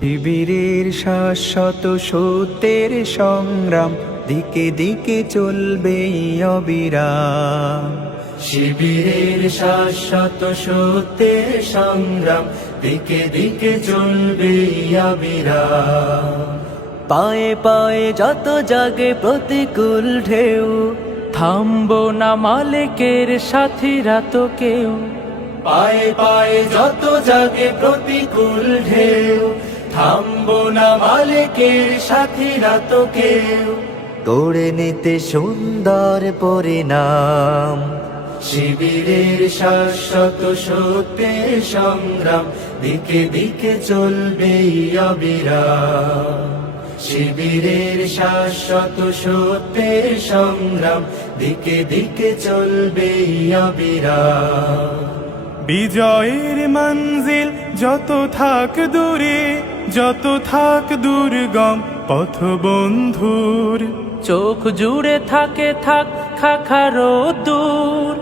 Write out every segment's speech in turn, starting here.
শিবিরের শাশ্বত সত্যের সংগ্রাম, দিকে দিকে চলবে অবিরাম। শিবিরের শাশ্বত সত্যের সংগ্রাম, দিকে দিকে চলবে অবিরাম। পায়ে পায়ে যত জাগে প্রতিকূল ঢেউ, থামবো না মালিকের সাথীরা তো কেউ। পায়ে পায়ে যত জাগে প্রতিকূল ঢেউ, থামবো না মালিকের সাথীরা তো কেউ। গড়ে নিতে সুন্দর পরিণাম, শিবিরের শাশ্বত সত্যের সংগ্রাম, দিকে দিকে চলবে অবিরাম। শিবিরের শাশ্বত সত্যের সংগ্রাম, দিকে দিকে চলবে অবিরাম। বিজয়ের মঞ্জিল যত থাক দূরে, যত থাক দুর্গম পথ বন্ধুর, চোখ জুড়ে থাকে থাক খাখারো দূর,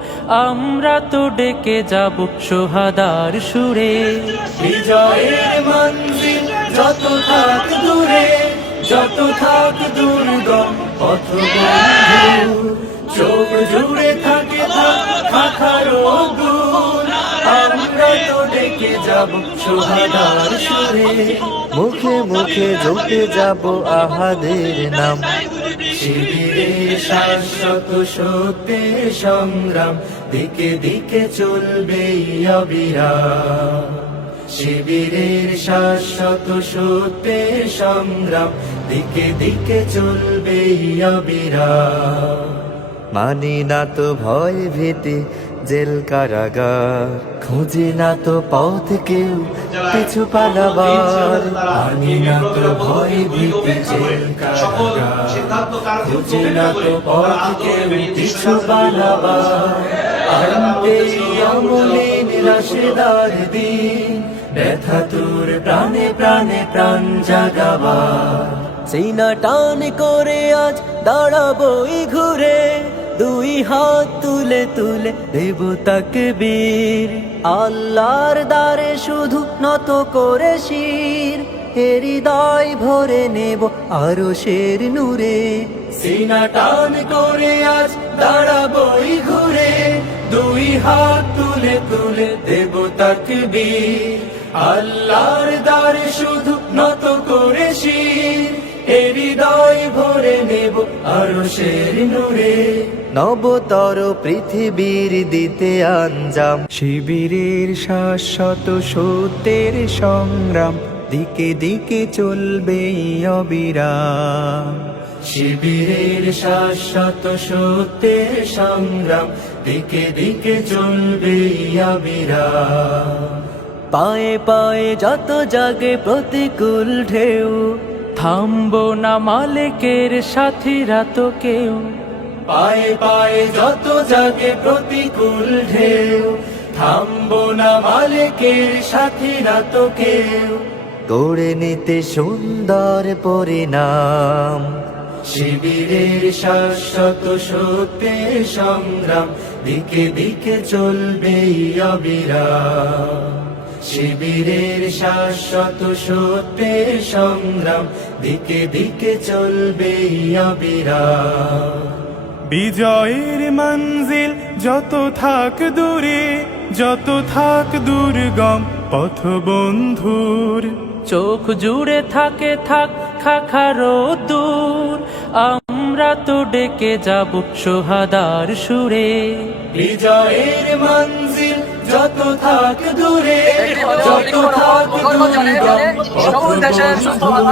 আমরা তো ডেকে যাব সোহাদার সুরে। বিজয়ের মঞ্জিল যত থাক দূরে, যত থাক দুর্গম পথ বন্ধুর, চোখ জুড়ে থাকে থাক খাখারো দূর, আমরা তো ডেকে যাব সোহাদার সুরে। মুখে মুখে জপে যাব আহাদের নাম, শিবিরের শাশ্বত সত্যের সংগ্রাম, দিকে দিকে চলবে অবিরাম। শিবিরের শাশ্বত সত্যের সংগ্রাম, দিকে দিকে চলবে অবিরাম। মানি না তো ভয় ভীতি জেল কারাগার, খুঁজি না তো পথ কেউ পিছু পালাবার। মানি না তো ভয় ভীতি জেল কারাগার, খুঁজি না তো পথ কেউ পিছু পালাবার। আনতে অমলিন রাশেদার দিন, ব্যথা তোর প্রাণে প্রাণে প্রাণ জাগাবার। সিনা টান করে আজ দাঁড়াবোই ঘুরে, দুই হাত তুলে তুলে দেব তাকবীর। আল্লাহর দ্বারে শুধু নত করে শির, হৃদয় ভরে নেব আরশের নূরে। সিনা টান করে আজ দাঁড়াবোই ঘুরে, দুই হাত তুলে তুলে দেব তাকবীর। আল্লাহর দ্বারে শুধু নত করে শির, হৃদয় ভরে নেব আরশের নূরে। নবতর পৃথিবীর দিতে আঞ্জাম, শিবিরের শাশ্বত সত্যের সংগ্রাম, দিকে দিকে চলবে অবিরাম। শিবিরের শাশ্বত সত্যের সংগ্রাম, দিকে দিকে চলবে অবিরাম। পায়ে পায়ে যত জাগে প্রতিকূল ঢেউ, থামবো না মালিকের সাথীরা তো কেউ। পায়ে পায়ে যত জাগে প্রতিকূল ঢেউ, থামবো না মালিকের সাথীরা তো কেউ। গড়ে নিতে সুন্দর পরিণাম, শিবিরের শাশ্বত সত্যের সংগ্রাম, দিকে দিকে চলবে অবিরাম। শিবিরের শাশ্বত সত্যের সংগ্রাম, দিকে দিকে চলবে অবিরাম। বিজয়ের মঞ্জিল যত থাক দূরে, যত থাক দুর্গম পথ বন্ধুর, চোখ জুড়ে থাকে থাক খাখারো দূর, আমরা তো ডেকে যাব সোহাদার সুরে। বিজয়ের মঞ্জিল যত থাক দূরে, যত থাক দুর্গম পথ বন্ধুর,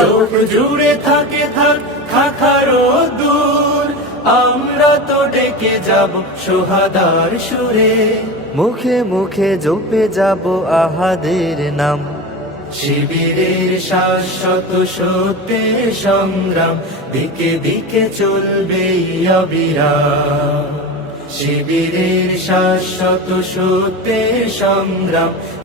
চোখ জুড়ে থাকে থাক খাখারো দূর, আমরা তো ডেকে যাব সোহাদার সুরে। মুখে মুখে জপে যাব আহাদের নাম, শিবিরের শাশ্বত সত্যের সংগ্রাম, দিকে দিকে চলবে অবিরাম। শিবিরের শাশ্বত সত্যের সংগ্রাম,